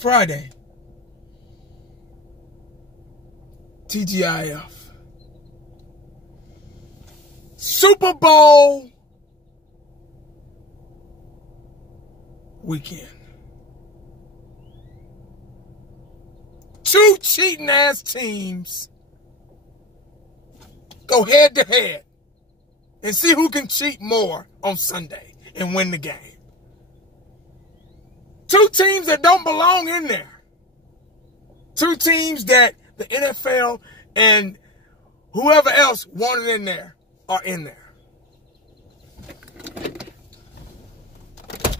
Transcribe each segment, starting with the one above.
Friday. TGIF. Super Bowl weekend. Two cheating ass teams go head to head and see who can cheat more on Sunday and win the game. Two teams that don't belong in there. Two teams that the NFL and whoever else wanted in there are in there.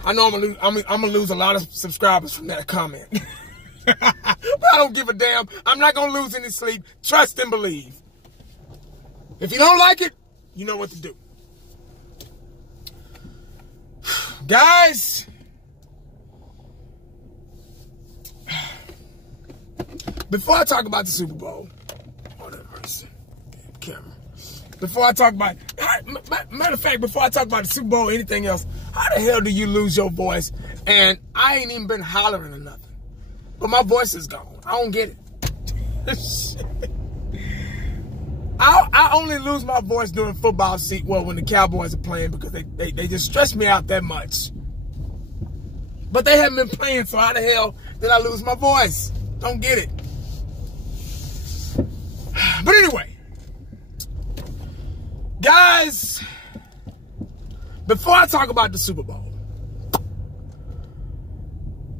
I know I'm gonna lose a lot of subscribers from that comment. But I don't give a damn. I'm not gonna lose any sleep. Trust and believe. If you don't like it, you know what to do. Guys, before I talk about the Super Bowl, camera. Before I talk about, matter of fact, before I talk about the Super Bowl or anything else, how the hell do you lose your voice? And I ain't even been hollering or nothing, but my voice is gone. I don't get it. I only lose my voice during football season, well, when the Cowboys are playing, because they just stress me out that much. But they haven't been playing, so how the hell did I lose my voice? Don't get it. But anyway, guys, before I talk about the Super Bowl,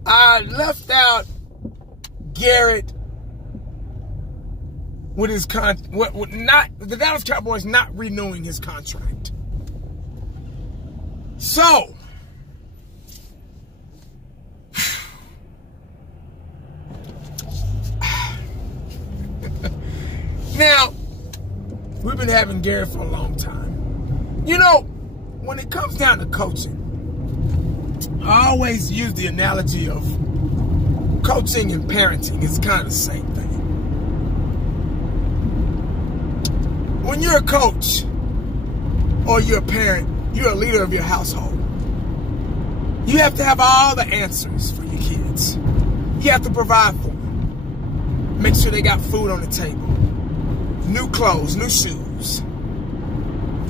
I left out Garrett with his the Dallas Cowboys not renewing his contract. So, now, we've been having Garrett for a long time. You know, when it comes down to coaching, I always use the analogy of coaching and parenting. It's kind of the same thing. When you're a coach or you're a parent, you're a leader of your household. You have to have all the answers for your kids. You have to provide for them. Make sure they got food on the table. New clothes, new shoes.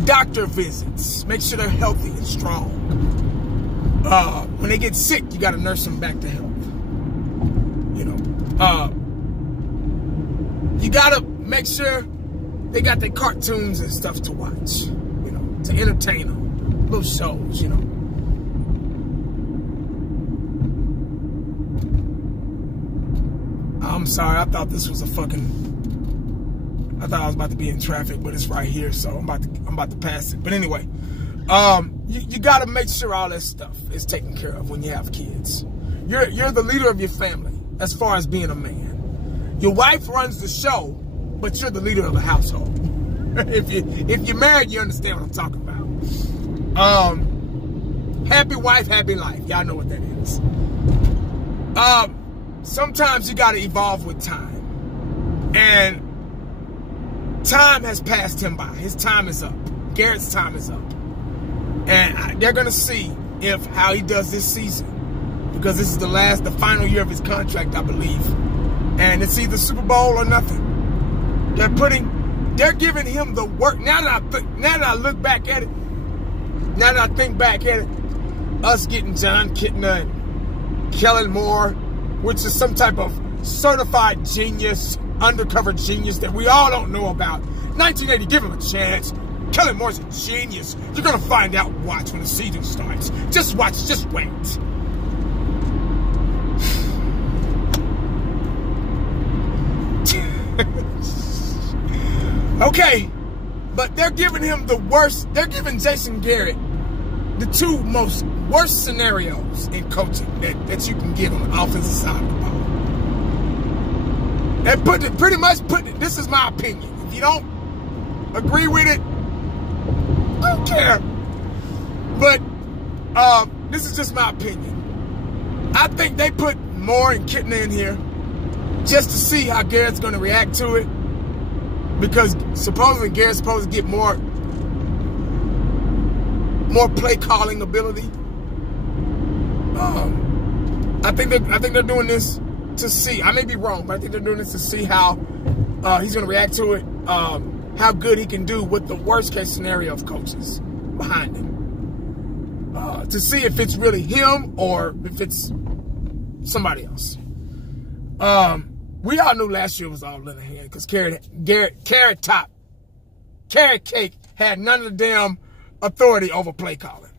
Doctor visits. Make sure they're healthy and strong. When they get sick, you got to nurse them back to health. You know. You got to make sure they got their cartoons and stuff to watch, you know, to entertain them. Little shows, you know. I'm sorry, I thought this was I thought I was about to be in traffic, but it's right here, so I'm about to pass it. But anyway, you got to make sure all that stuff is taken care of when you have kids. You're the leader of your family as far as being a man. Your wife runs the show, but you're the leader of the household. If you're married, you understand what I'm talking about. Happy wife, happy life. Y'all know what that is. Sometimes you got to evolve with time. And time has passed him by. His time is up. Garrett's time is up. And they're going to see how he does this season. Because this is the final year of his contract, I believe. And it's either Super Bowl or nothing. They're giving him the work. Now that I look back at it, now that I think back at it, us getting John Kitna and Kellen Moore, which is some type of certified genius, undercover genius that we all don't know about. 1980, give him a chance. Kellen Moore's a genius. You're gonna find out. Watch when the season starts. Just watch. Just wait. Okay, but they're giving him the worst. They're giving Jason Garrett the two most worst scenarios in coaching that you can get on the offensive side of the ball. And pretty much this is my opinion. If you don't agree with it, I don't care. But this is just my opinion. I think they put Moore and Kitna in here just to see how Garrett's going to react to it. Because supposedly Garrett's supposed to get more play calling ability. I think they're doing this to see. I may be wrong, but I think they're doing this to see how he's going to react to it. How good he can do with the worst case scenario of coaches behind him. To see if it's really him or if it's somebody else. We all knew last year was all in the hand because Carrot Cake had none of the damn authority over play calling.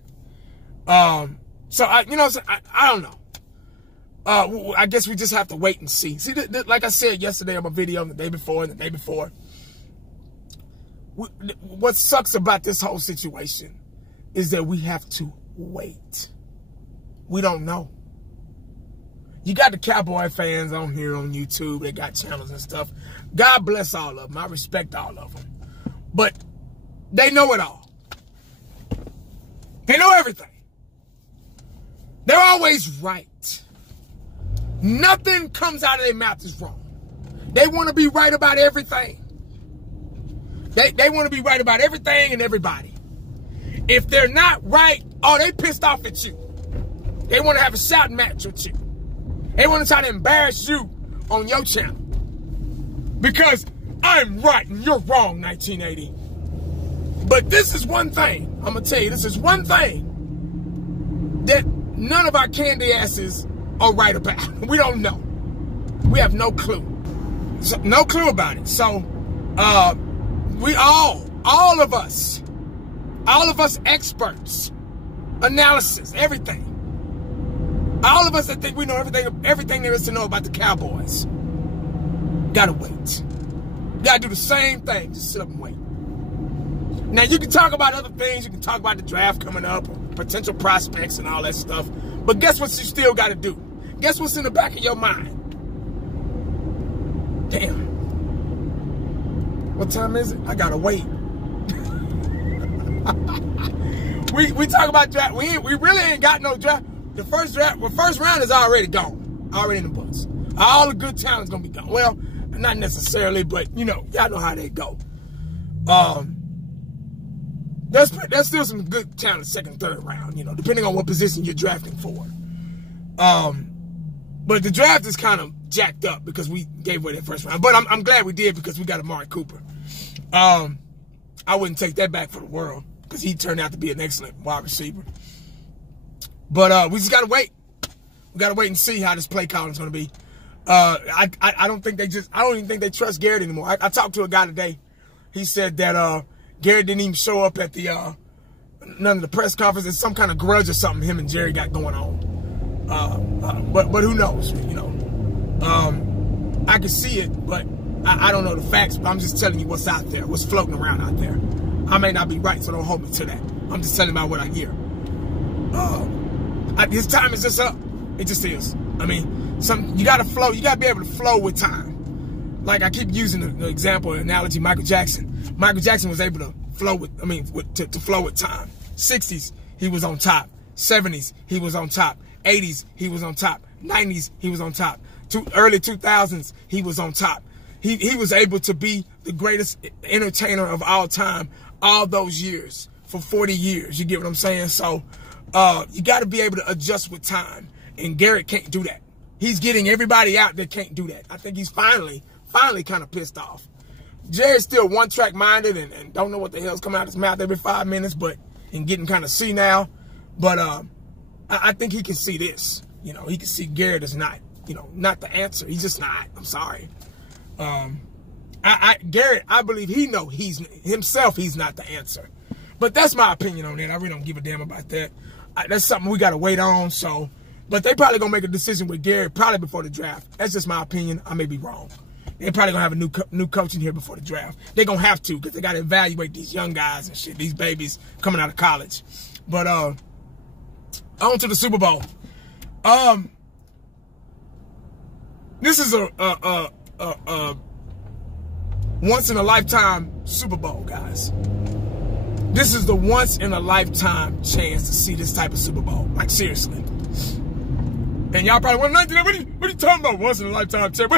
So I don't know. I guess we just have to wait and see. See, like I said yesterday on my video, and the day before, and the day before. What sucks about this whole situation is that we have to wait. We don't know. You got the Cowboy fans on here on YouTube. They got channels and stuff. God bless all of them. I respect all of them. But they know it all. They know everything. They're always right. Nothing comes out of their mouth is wrong. They want to be right about everything. They want to be right about everything and everybody. If they're not right, oh, they pissed off at you. They want to have a shouting match with you. They want to try to embarrass you on your channel. Because I'm right and you're wrong, 1980. But this is one thing. I'm going to tell you, this is one thing that none of our candy asses are right about. We don't know. We have no clue. So, no clue about it. So, we all of us experts, analysis, everything. All of us that think we know everything there is to know about the Cowboys. Gotta wait. Gotta do the same thing. Just sit up and wait. Now, you can talk about other things. You can talk about the draft coming up, or potential prospects and all that stuff. But guess what you still gotta do? Guess what's in the back of your mind? Damn. What time is it? I gotta wait. we talk about draft. We really ain't got no draft. The first round is already gone. Already in the books. All the good talent's gonna be gone. Well, not necessarily, but you know, y'all know how they go. There's still some good talent second, third round, you know, depending on what position you're drafting for. But the draft is kind of jacked up because we gave away that first round. But I'm glad we did because we got Amari Cooper. I wouldn't take that back for the world because he turned out to be an excellent wide receiver. But we just gotta wait. We gotta wait and see how this play calling is gonna be. I don't even think they trust Garrett anymore. I talked to a guy today. He said that Garrett didn't even show up at the none of the press conferences. Some kind of grudge or something him and Jerry got going on. But who knows? You know, I can see it, but I don't know the facts. But I'm just telling you what's out there, what's floating around out there. I may not be right, so don't hold me to that. I'm just telling about what I hear. His time is just up. It just is. I mean, you gotta flow. You gotta be able to flow with time. Like I keep using the example, analogy, Michael Jackson. Michael Jackson was able to flow with, to flow with time. 60s, he was on top. 70s, he was on top. 80s, he was on top. 90s, he was on top. Early 2000s, he was on top. He was able to be the greatest entertainer of all time all those years, for 40 years. You get what I'm saying? So you got to be able to adjust with time. And Garrett can't do that. He's getting everybody out that can't do that. I think he's finally kind of pissed off. Jerry's still one-track minded and don't know what the hell's coming out of his mouth every 5 minutes, and getting kind of senile. But I think he can see this. You know, he can see Garrett is not, you know, not the answer. He's just not. I'm sorry. Garrett, I believe he know he's not the answer. But that's my opinion on it. I really don't give a damn about that. That's something we got to wait on. So, but they probably going to make a decision with Garrett probably before the draft. That's just my opinion. I may be wrong. They're probably going to have a new coach in here before the draft. They're going to have to because they got to evaluate these young guys and shit, these babies coming out of college. But on to the Super Bowl. This is a once-in-a-lifetime Super Bowl, guys. This is the once-in-a-lifetime chance to see this type of Super Bowl. Like, seriously. And y'all probably wonder, what are you talking about? Once-in-a-lifetime chance?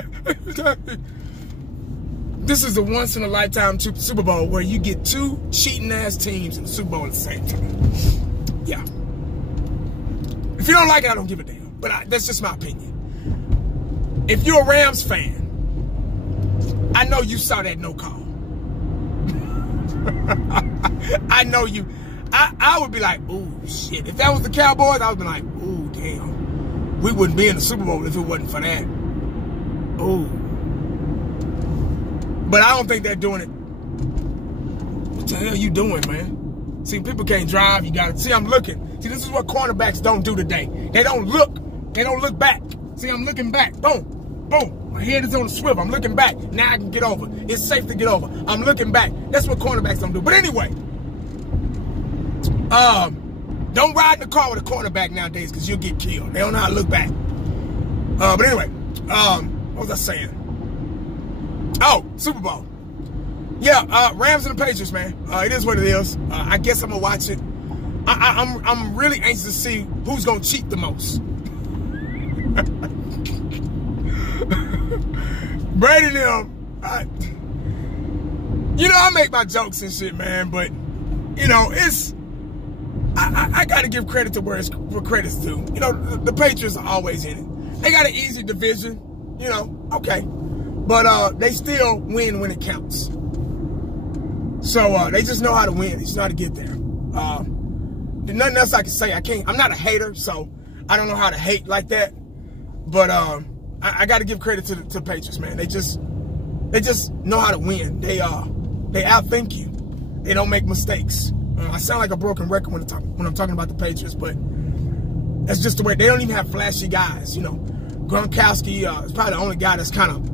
This is the once-in-a-lifetime Super Bowl where you get two cheating-ass teams in the Super Bowl at the same time. Yeah. If you don't like it, I don't give a damn. but that's just my opinion. If you're a Rams fan, I know you saw that no call. I know you. I would be like, ooh, shit. If that was the Cowboys, I would be like, ooh, damn. We wouldn't be in the Super Bowl if it wasn't for that. Ooh. But I don't think they're doing it. What the hell are you doing, man? See, people can't drive. You got to see, I'm looking. See, this is what cornerbacks don't do today. They don't look. They don't look back. See, I'm looking back. Boom. Boom. My head is on the swivel. I'm looking back. Now I can get over. It's safe to get over. I'm looking back. That's what cornerbacks don't do. But anyway, don't ride in the car with a cornerback nowadays because you'll get killed. They don't know how to look back. But anyway, what was I saying? Oh, Super Bowl. Yeah, Rams and the Patriots, man. It is what it is. I guess I'm gonna watch it. I'm really anxious to see who's gonna cheat the most. Brady and them, you know, I make my jokes and shit, man, but you know, I gotta give credit to where credit's due. You know, the Patriots are always in it. They got an easy division, you know, okay, but they still win when it counts. So they just know how to win. They just know how to get there. There's nothing else I can say. I'm not a hater, so I don't know how to hate like that. But I got to give credit to the Patriots, man. They just know how to win. They outthink you. They don't make mistakes. I sound like a broken record when I'm talking about the Patriots, but that's just the way. They don't even have flashy guys. You know, Gronkowski is probably the only guy that's kind of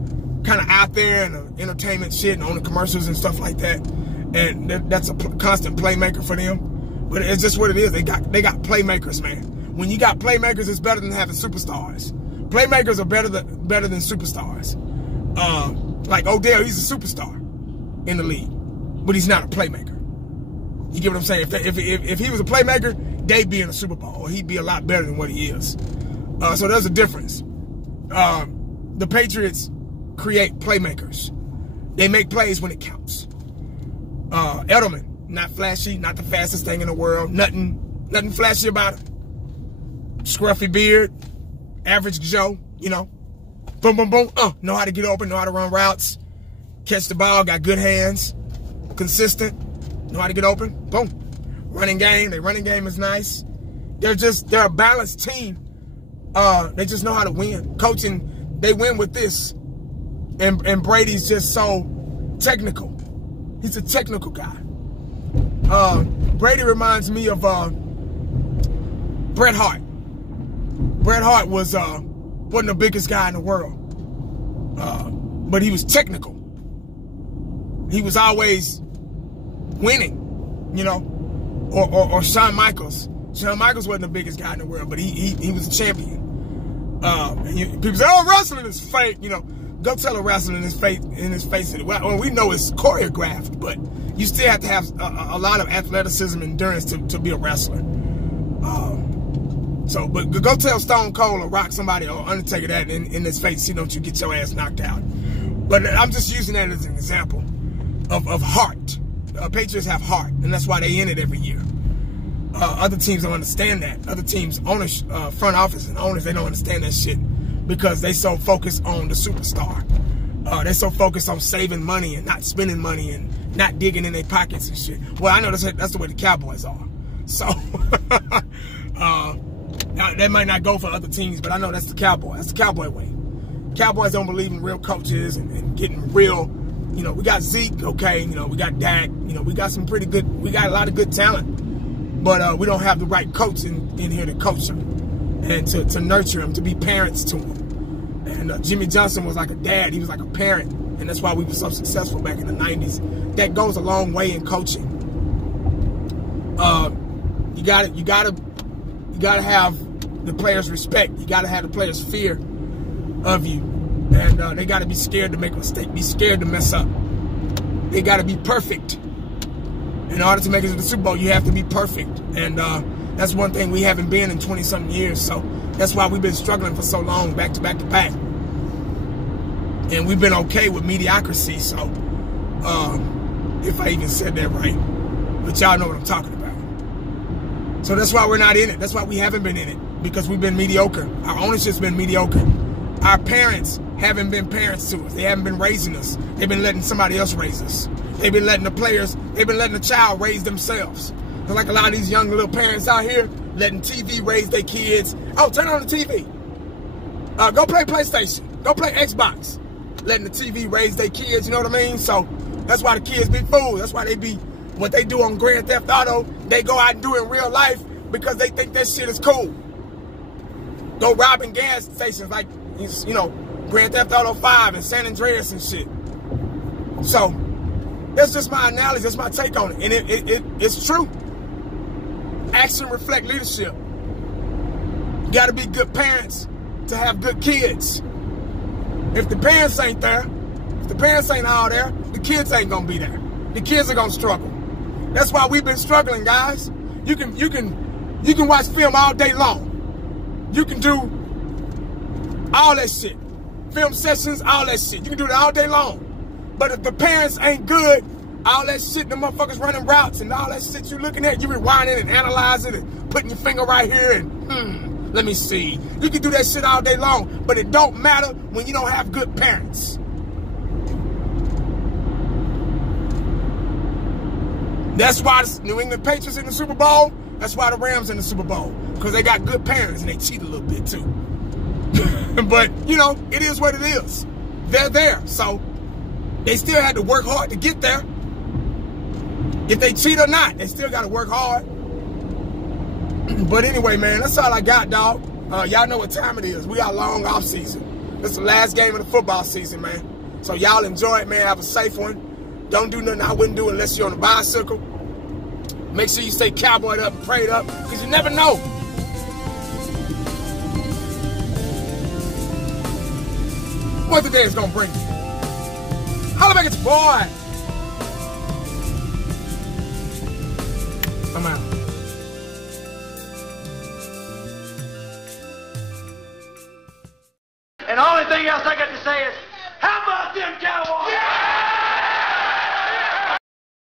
out there in the entertainment shit and on the commercials and stuff like that. And that's a constant playmaker for them. But it's just what it is. They got playmakers, man. When you got playmakers, it's better than having superstars. Playmakers are better than superstars. Like Odell, he's a superstar in the league, but he's not a playmaker. You get what I'm saying? If he was a playmaker, they'd be in a Super Bowl, or he'd be a lot better than what he is. So there's a difference. The Patriots create playmakers. They make plays when it counts. Edelman, not flashy, not the fastest thing in the world. Nothing flashy about him. Scruffy beard, average Joe, you know. Boom, boom, boom. Know how to get open, know how to run routes, catch the ball, got good hands, consistent, know how to get open. Boom. Running game, their running game is nice. They're a balanced team. They just know how to win. Coaching, they win with this. And Brady's just so technical. He's a technical guy. Brady reminds me of Bret Hart. Bret Hart wasn't the biggest guy in the world, but he was technical. He was always winning, you know. Or Shawn Michaels. Shawn Michaels wasn't the biggest guy in the world, but he was a champion. People say, "Oh, wrestling is fake," you know. Go tell a wrestler in his face. Well, we know it's choreographed, but you still have to have a lot of athleticism and endurance to be a wrestler. But go tell Stone Cold or Rock somebody or Undertaker that in his face, you don't you get your ass knocked out. But I'm just using that as an example of heart. Patriots have heart, and that's why they in it every year. Other teams don't understand that. Other teams, owners, front office and owners, they don't understand that shit because they so focused on the superstar. They're so focused on saving money and not spending money and not digging in their pockets and shit. Well, I know that's the way the Cowboys are. So, that might not go for other teams, but I know that's the Cowboy. That's the Cowboy way. Cowboys don't believe in real coaches and getting real. You know, we got Zeke, okay. You know, we got Dak. You know, we got some pretty good. We got a lot of good talent, but we don't have the right coach in here to coach them and to nurture them, to be parents to them. And Jimmy Johnson was like a dad. He was like a parent, and that's why we were so successful back in the '90s. That goes a long way in coaching. You gotta have the players' respect. You gotta have the players' fear of you, and they gotta be scared to make a mistake, be scared to mess up. They gotta be perfect. In order to make it to the Super Bowl, you have to be perfect, and that's one thing we haven't been in 20-something years. So that's why we've been struggling for so long, back to back to back, and we've been okay with mediocrity. So if I even said that right, but y'all know what I'm talking about. So that's why we're not in it. That's why we haven't been in it. because we've been mediocre. Our ownership's been mediocre. Our parents haven't been parents to us. They haven't been raising us. They've been letting somebody else raise us. They've been letting the child raise themselves. They're like a lot of these young little parents out here letting TV raise their kids. Oh, turn on the TV. Go play PlayStation. Go play Xbox. Letting the TV raise their kids, you know what I mean? So that's why the kids be fools. That's why they be, what they do on Grand Theft Auto, they go out and do it in real life because they think that shit is cool. Go robbing gas stations like, you know, Grand Theft Auto 5 and San Andreas and shit. So that's just my analogy. That's my take on it. And it's true. Action reflect leadership. You got to be good parents to have good kids. If the parents ain't there, if the parents ain't all there, the kids ain't gonna be there. The kids are gonna struggle. That's why we've been struggling, guys. You can watch film all day long. You can do all that shit. Film sessions, all that shit. You can do that all day long. But if the parents ain't good, all that shit, the motherfuckers running routes and all that shit you looking at, you rewinding and analyzing and putting your finger right here and let me see. You can do that shit all day long, but it don't matter when you don't have good parents. That's why the New England Patriots in the Super Bowl. That's why the Rams in the Super Bowl. Because they got good parents and they cheat a little bit too. But, you know, it is what it is. They're there. So they still had to work hard to get there. If they cheat or not, they still got to work hard. But anyway, man, that's all I got, dog. Y'all know what time it is. We got a long off season. This is the last game of the football season, man. So y'all enjoy it, man. Have a safe one. Don't do nothing I wouldn't do unless you're on a bicycle. Make sure you stay cowboyed up and prayed up, because you never know. What the day is going to bring you. Holla back at your boy. I'm out. And the only thing else I got to say is,